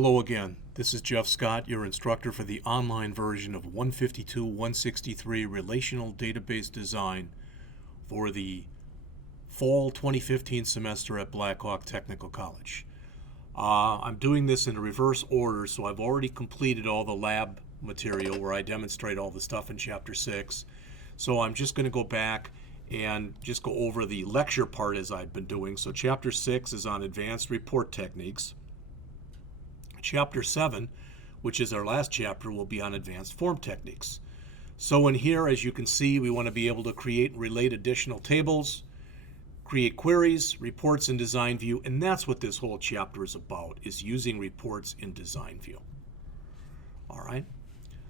Hello again. This is Jeff Scott, your instructor for the online version of 152-163 Relational Database Design for the Fall 2015 semester at Blackhawk Technical College. I'm doing this in reverse order, so I've already completed all the lab material where I demonstrate all the stuff in Chapter 6. So I'm just going to go back and just go over the lecture part as I've been doing. So Chapter 6 is on advanced report techniques. Chapter 7, which is our last chapter, will be on advanced form techniques. So in here, as you can see, we want to be able to create and relate additional tables, create queries, reports in Design View, and that's what this whole chapter is about, is using reports in Design View. All right.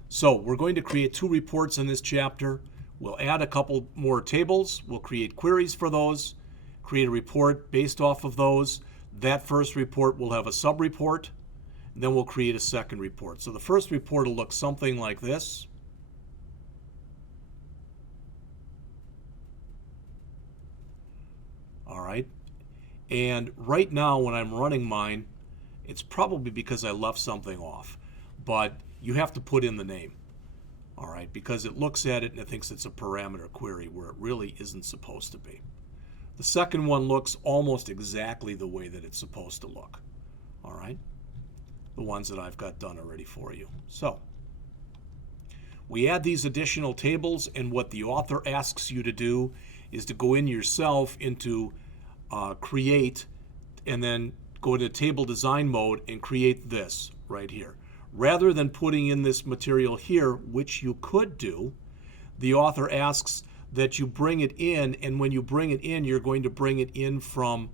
So we're going to create 2 reports in this chapter. We'll add a couple more tables. We'll create queries for those, create a report based off of those. That first report will have a sub-report. Then we'll create a second report. So the first report will look something like this. All right. And right now when I'm running mine, it's probably because I left something off. But you have to put in the name. All right, because it looks at it and it thinks it's a parameter query where it really isn't supposed to be. The second one looks almost exactly the way that it's supposed to look. All right. The ones that I've got done already for you. So we add these additional tables, and what the author asks you to do is to go in yourself into create and then go to table design mode and create this right here. Rather than putting in this material here, which you could do, the author asks that you bring it in, and when you bring it in, you're going to bring it in from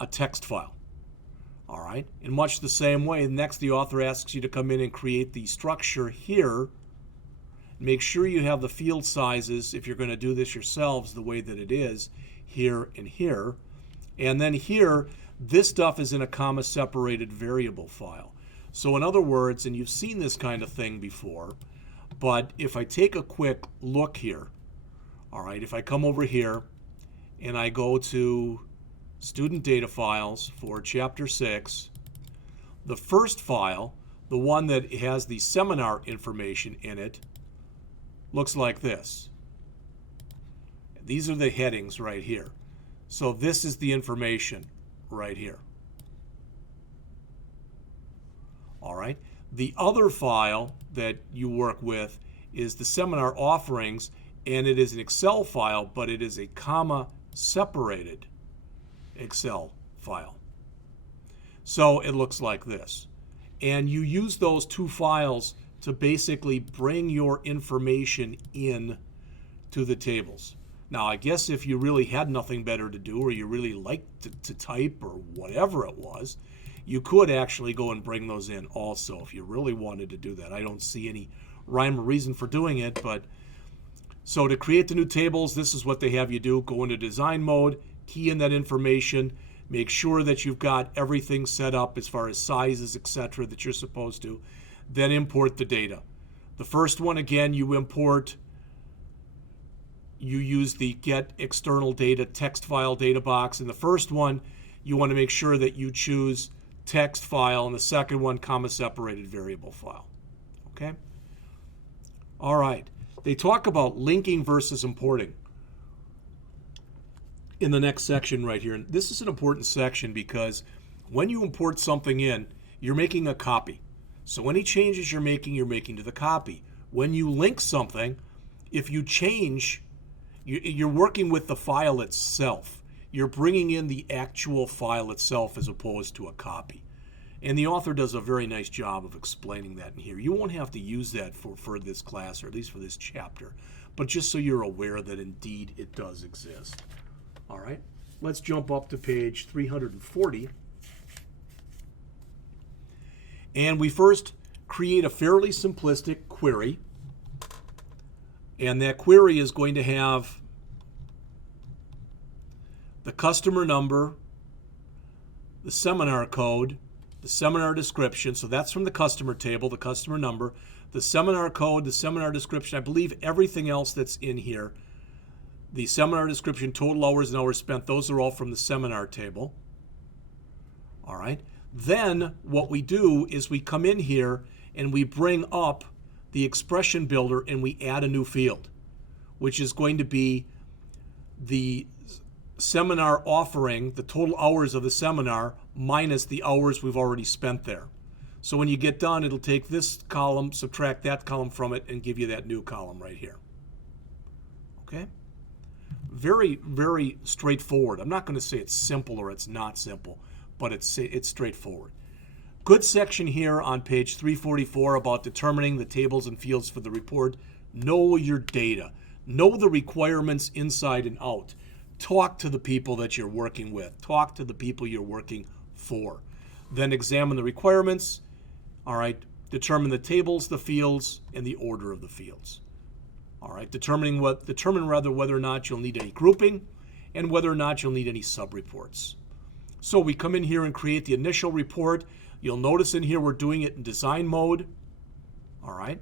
a text file. All right, in much the same way, next the author asks you to come in and create the structure here. Make sure you have the field sizes, if you're going to do this yourselves, the way that it is, here and here. And then here, this stuff is in a comma-separated variable file. So in other words, and you've seen this kind of thing before, but if I take a quick look here, all right, if I come over here and I go to student data files for Chapter 6. The first file, the one that has the seminar information in it, looks like this. These are the headings right here. So this is the information right here. All right. The other file that you work with is the seminar offerings, and it is an Excel file, but it is a comma separated Excel file. So it looks like this. And you use those 2 files to basically bring your information in to the tables. Now, I guess if you really had nothing better to do, or you really liked to type or whatever it was, you could actually go and bring those in also if you really wanted to do that. I don't see any rhyme or reason for doing it, but so to create the new tables, this is what they have you do. Go into design mode, key in that information, make sure that you've got everything set up as far as sizes, etc., that you're supposed to, then import the data. The first one, again, you use the get external data text file data box. In the first one, you want to make sure that you choose text file, and the second one, comma separated variable file. Okay? All right. They talk about linking versus importing in the next section right here. And this is an important section because when you import something in, you're making a copy. So any changes you're making to the copy. When you link something, if you change, you're working with the file itself. You're bringing in the actual file itself as opposed to a copy. And the author does a very nice job of explaining that in here. You won't have to use that for this class, or at least for this chapter, but just so you're aware that indeed it does exist. All right, let's jump up to page 340. And we first create a fairly simplistic query. And that query is going to have the customer number, the seminar code, the seminar description. So that's from the customer table, the customer number, the seminar code, the seminar description. I believe everything else that's in here, the seminar description, total hours and hours spent, those are all from the seminar table. All right. Then what we do is we come in here and we bring up the expression builder and we add a new field, which is going to be the seminar offering, the total hours of the seminar minus the hours we've already spent there. So when you get done, it'll take this column, subtract that column from it, and give you that new column right here. Okay? Very, very straightforward. I'm not going to say it's simple or it's not simple, but it's straightforward. Good section here on page 344 about determining the tables and fields for the report. Know your data. Know the requirements inside and out. Talk to the people that you're working with. Talk to the people you're working for. Then examine the requirements. All right. Determine the tables, the fields, and the order of the fields. All right. Determine whether or not you'll need any grouping and whether or not you'll need any sub-reports. So we come in here and create the initial report. You'll notice in here we're doing it in design mode. All right.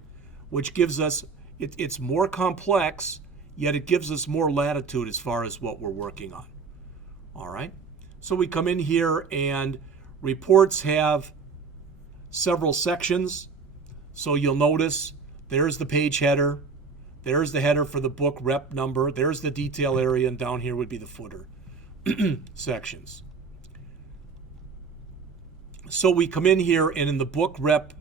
Which gives us, it's more complex, yet it gives us more latitude as far as what we're working on. All right. So we come in here and reports have several sections. So you'll notice there's the page header. There's the header for the book rep number. There's the detail area, and down here would be the footer sections. So we come in here, and in the book rep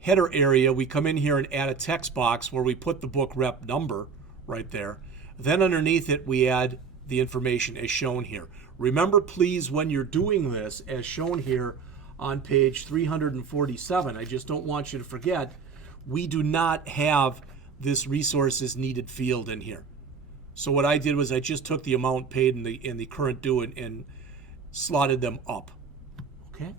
header area, we come in here and add a text box where we put the book rep number right there. Then underneath it, we add the information as shown here. Remember, please, when you're doing this, as shown here on page 347, I just don't want you to forget, we do not have this resources needed field in here. So what I did was I just took the amount paid in the current due and slotted them up. Okay?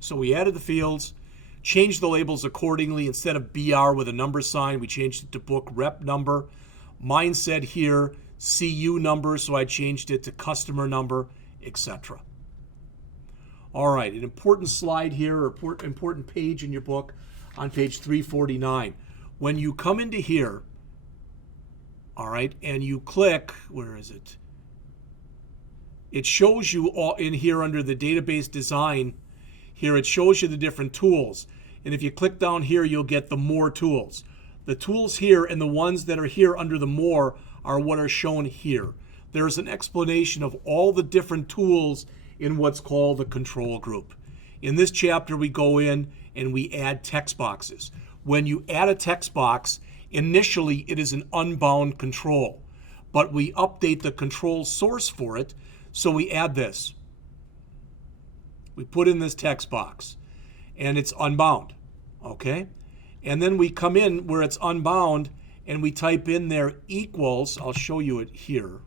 So we added the fields, changed the labels accordingly. Instead of BR with a number sign, we changed it to book rep number. Mine said here CU number, so I changed it to customer number, etc. All right, an important slide here, or important page in your book on page 349. When you come into here, all right, and you click, where is it? It shows you all in here under the database design. Here it shows you the different tools. And if you click down here, you'll get the more tools. The tools here and the ones that are here under the more are what are shown here. There's an explanation of all the different tools in what's called a control group. In this chapter, we go in and we add text boxes. When you add a text box, initially it is an unbound control, but we update the control source for it, so we add this. We put in this text box, and it's unbound, okay? And then we come in where it's unbound, and we type in there equals, I'll show you it here.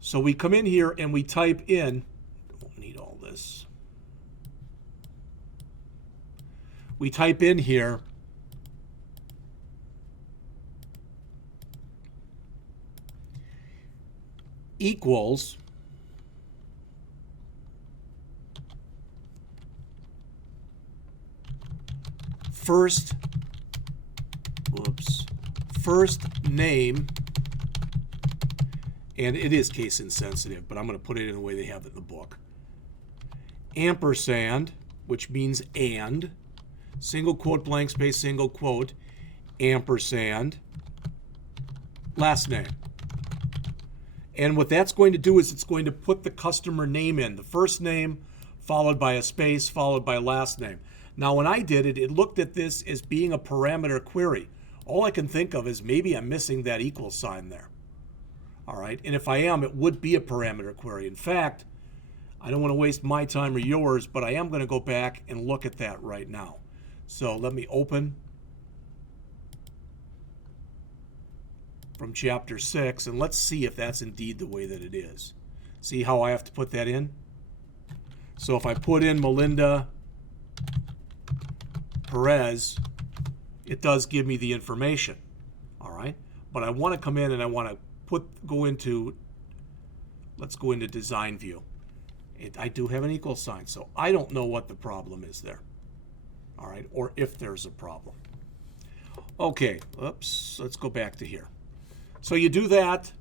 So we come in here and we type in, don't need all this. We type in here equals first name, and it is case insensitive, but I'm going to put it in the way they have it in the book. Ampersand, which means and, single quote, blank space, single quote, ampersand, last name. And what that's going to do is it's going to put the customer name in, the first name, followed by a space, followed by last name. Now, when I did it, it looked at this as being a parameter query. All I can think of is maybe I'm missing that equal sign there. All right, and if I am, it would be a parameter query. In fact, I don't want to waste my time or yours, but I am going to go back and look at that right now. So let me open from Chapter 6, and let's see if that's indeed the way that it is. See how I have to put that in? So if I put in Melinda Perez, it does give me the information, all right? But I want to come in and I want to let's go into design view. I do have an equal sign, so I don't know what the problem is there, all right, or if there's a problem. Okay, oops, let's go back to here. So you do that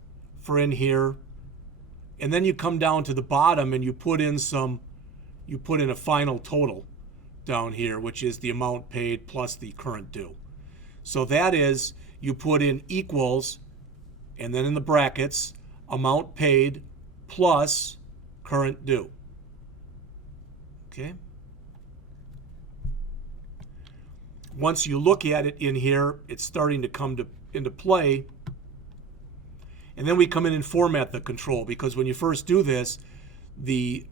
for in here, And then you come down to the bottom and you put in a final total down here, which is the amount paid plus the current due. So that is, you put in equals, and then in the brackets, amount paid plus current due. Okay? Once you look at it in here, it's starting to come into play. And then we come in and format the control, because when you first do this, the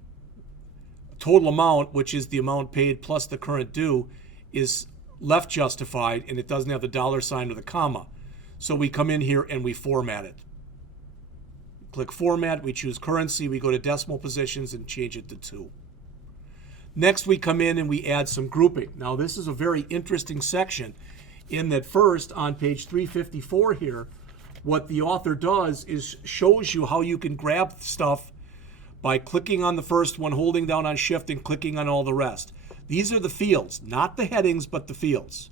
total amount, which is the amount paid plus the current due, is left justified, and it doesn't have the dollar sign or the comma. So we come in here and we format it. Click Format, we choose currency, we go to decimal positions and change it to 2. Next, we come in and we add some grouping. Now, this is a very interesting section in that first, on page 354 here, what the author does is shows you how you can grab stuff by clicking on the first one, holding down on Shift, and clicking on all the rest. These are the fields, not the headings, but the fields.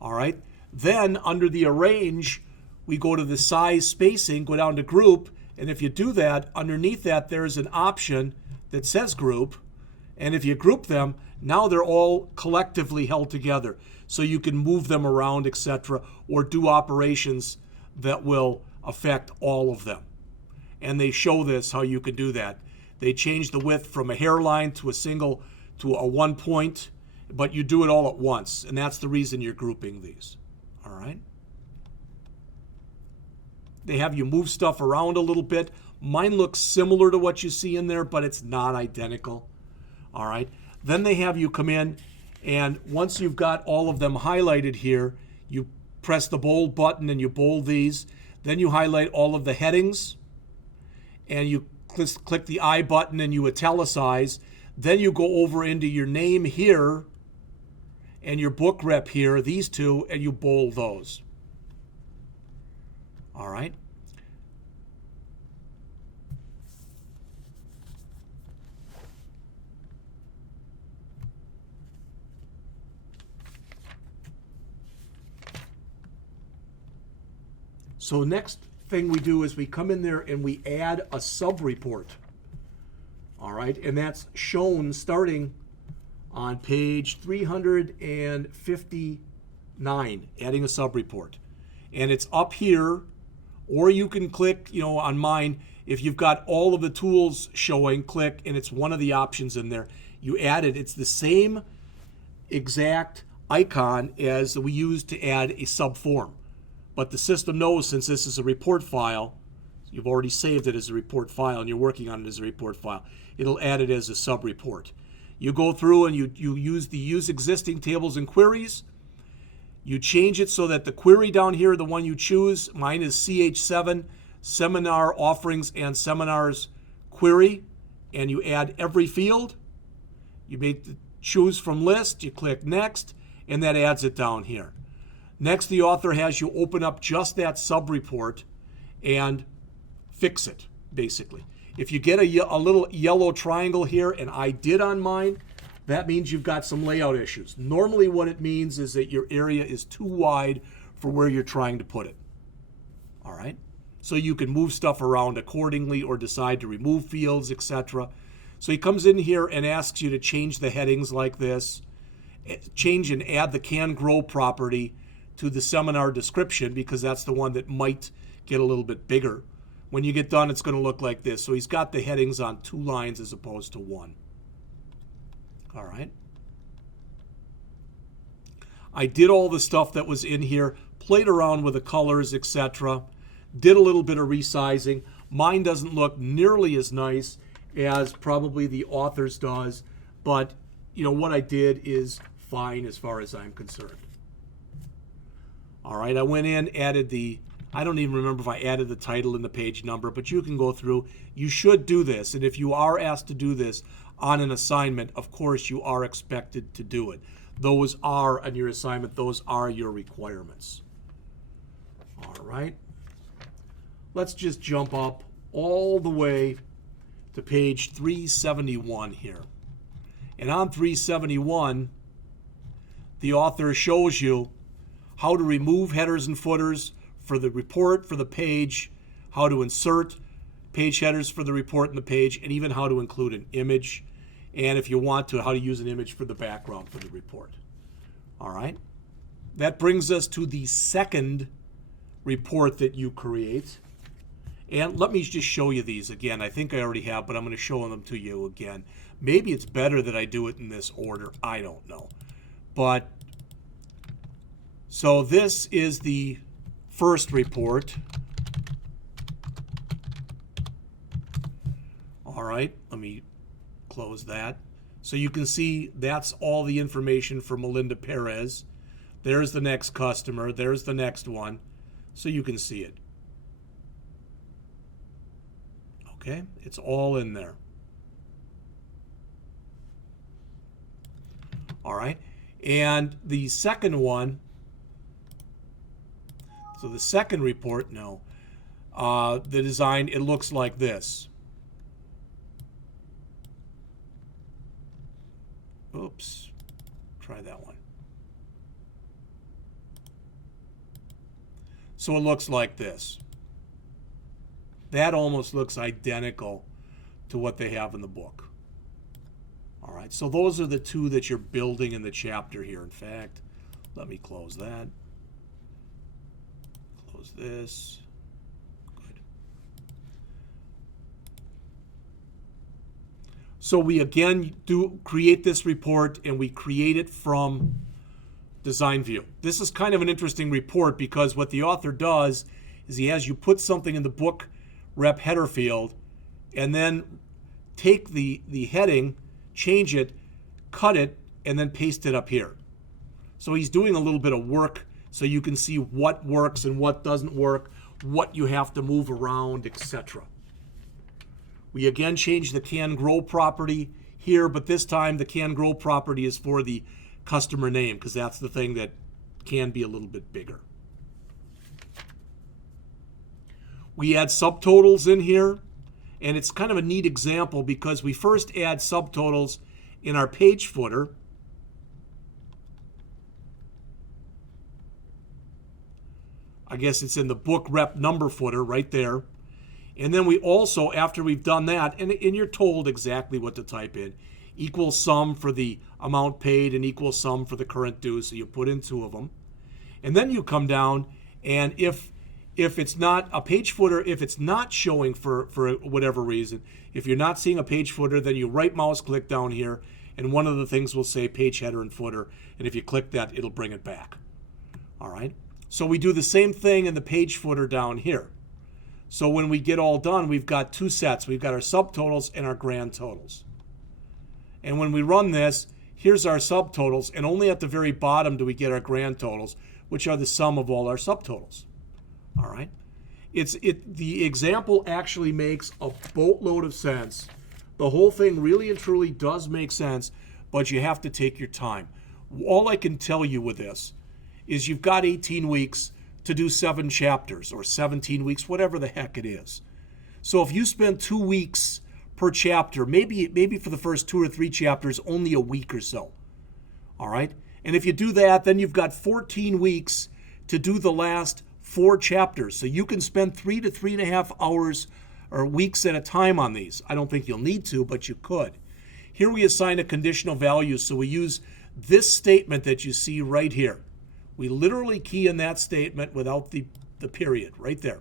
All right. Then, under the Arrange, we go to the Size Spacing, go down to Group, and if you do that, underneath that, there's an option that says Group. And if you group them, now they're all collectively held together. So you can move them around, etc., or do operations that will affect all of them. And they show this, how you can do that. They change the width from a hairline to a 1 point, but you do it all at once. And that's the reason you're grouping these. All right? They have you move stuff around a little bit. Mine looks similar to what you see in there, but it's not identical. All right. Then they have you come in, and once you've got all of them highlighted here, you press the bold button and you bold these. Then you highlight all of the headings, and you click the I button and you italicize. Then you go over into your name here and your book rep here, these two, and you bold those. All right. So next thing we do is we come in there and we add a sub-report. All right, and that's shown starting on page 359, adding a sub-report. And it's up here, or you can click, on mine, if you've got all of the tools showing, click, and it's one of the options in there. You add it. It's the same exact icon as we use to add a subform. But the system knows, since this is a report file, you've already saved it as a report file and you're working on it as a report file, it'll add it as a sub-report. You go through and you use the Use Existing Tables and Queries. You change it so that the query down here, the one you choose, mine is CH7, Seminar Offerings and Seminars Query, and you add every field. You make the Choose from List, you click Next, and that adds it down here. Next, the author has you open up just that sub-report and fix it, basically. If you get a little yellow triangle here, and I did on mine, that means you've got some layout issues. Normally what it means is that your area is too wide for where you're trying to put it. All right? So you can move stuff around accordingly or decide to remove fields, etc. So he comes in here and asks you to change the headings like this, change and add the Can Grow property to the seminar description, because that's the one that might get a little bit bigger. When you get done, it's going to look like this. So he's got the headings on 2 lines as opposed to 1. All right. I did all the stuff that was in here, played around with the colors, etc. Did a little bit of resizing. Mine doesn't look nearly as nice as probably the author's does, but what I did is fine as far as I'm concerned. All right, I went in, added I don't even remember if I added the title and the page number, but you can go through. You should do this, and if you are asked to do this on an assignment, of course you are expected to do it. Those are, on your assignment, those are your requirements. All right, let's just jump up all the way to page 371 here. And on 371, the author shows you how to remove headers and footers for the report, for the page, how to insert page headers for the report and the page, and even how to include an image, and if you want to, how to use an image for the background for the report. All right? That brings us to the second report that you create. And let me just show you these again. I think I already have, but I'm going to show them to you again. Maybe it's better that I do it in this order. I don't know. But so this is the first report. All right, let me close that. So you can see that's all the information for Melinda Perez. There's the next customer. There's the next one. So you can see it. Okay, it's all in there. All right, and the second one, so the second report, the design, it looks like this. Oops, try that one. So it looks like this. That almost looks identical to what they have in the book. All right, so those are the two that you're building in the chapter here. In fact, let me close that. Close this. Good. So we again do create this report, and we create it from Design View. This is kind of an interesting report because what the author does is he has you put something in the book rep header field and then take the heading, change it, cut it, and then paste it up here. So he's doing a little bit of work so you can see what works and what doesn't work, what you have to move around, etc. We again change the can grow property here, but this time the can grow property is for the customer name because that's the thing that can be a little bit bigger. We add subtotals in here, and it's kind of a neat example because we first add subtotals in our page footer. I guess it's in the book rep number footer right there. And then we also, after we've done that, and you're told exactly what to type in, equal sum for the amount paid and equal sum for the current due, so you put in two of them. And then you come down, and if it's not a page footer, if it's not showing for whatever reason, if you're not seeing a page footer, then you right mouse click down here, and one of the things will say page header and footer, and if you click that, it'll bring it back. All right? So we do the same thing in the page footer down here. So when we get all done, we've got two sets. We've got our subtotals and our grand totals. And when we run this, here's our subtotals, and only at the very bottom do we get our grand totals, which are the sum of all our subtotals. All right? The example actually makes a boatload of sense. The whole thing really and truly does make sense, but you have to take your time. All I can tell you with this is you've got 18 weeks to do 7 chapters or 17 weeks, whatever the heck it is. So if you spend 2 weeks per chapter, maybe for the first 2 or 3 chapters, only a week or so. All right? And if you do that, then you've got 14 weeks to do the last 4 chapters. So you can spend 3 to 3.5 hours or weeks at a time on these. I don't think you'll need to, but you could. Here we assign a conditional value, so we use this statement that you see right here. We literally key in that statement without the period right there.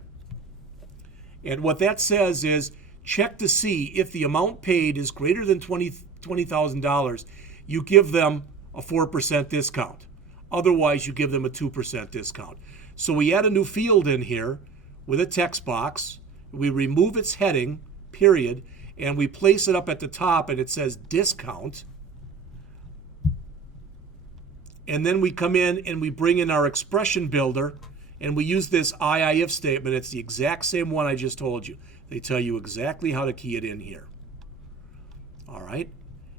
And what that says is check to see if the amount paid is greater than $20,000, you give them a 4% discount. Otherwise, you give them a 2% discount. So we add a new field in here with a text box. We remove its heading, period, and we place it up at the top, and it says discount. And then we come in and we bring in our expression builder, and we use this if statement. It's the exact same one I just told you. They tell you exactly how to key it in here. All right?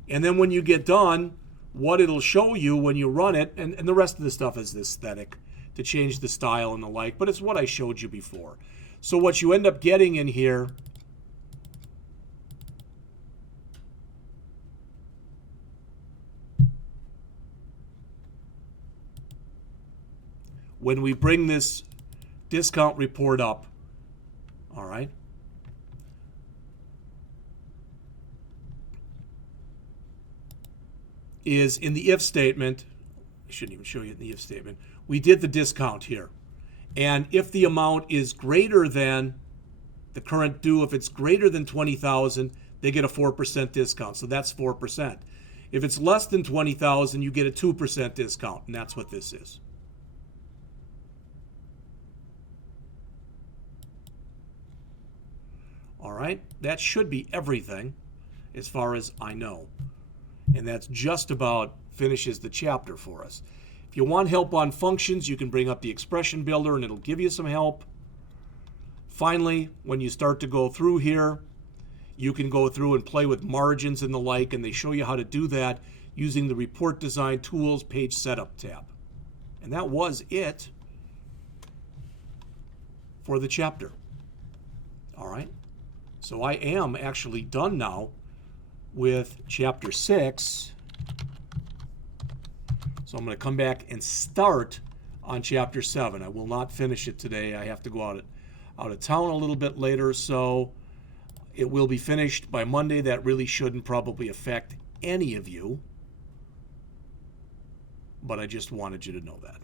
And then when you get done, what it'll show you when you run it, and the rest of the stuff is aesthetic to change the style and the like, but it's what I showed you before. So what you end up getting in here when we bring this discount report up, all right, is in the if statement. I shouldn't even show you in the if statement. We did the discount here. And if the amount is greater than the current due, if it's greater than $20,000, they get a 4% discount. So that's 4%. If it's less than $20,000, you get a 2% discount, and that's what this is. All right, that should be everything as far as I know. And that's just about finishes the chapter for us. If you want help on functions, you can bring up the expression builder and it'll give you some help. Finally, when you start to go through here, you can go through and play with margins and the like, and they show you how to do that using the Report Design Tools Page Setup tab. And that was it for the chapter. All right, so I am actually done now with Chapter 6. So I'm going to come back and start on Chapter 7. I will not finish it today. I have to go out of town a little bit later, so it will be finished by Monday. That really shouldn't probably affect any of you, but I just wanted you to know that.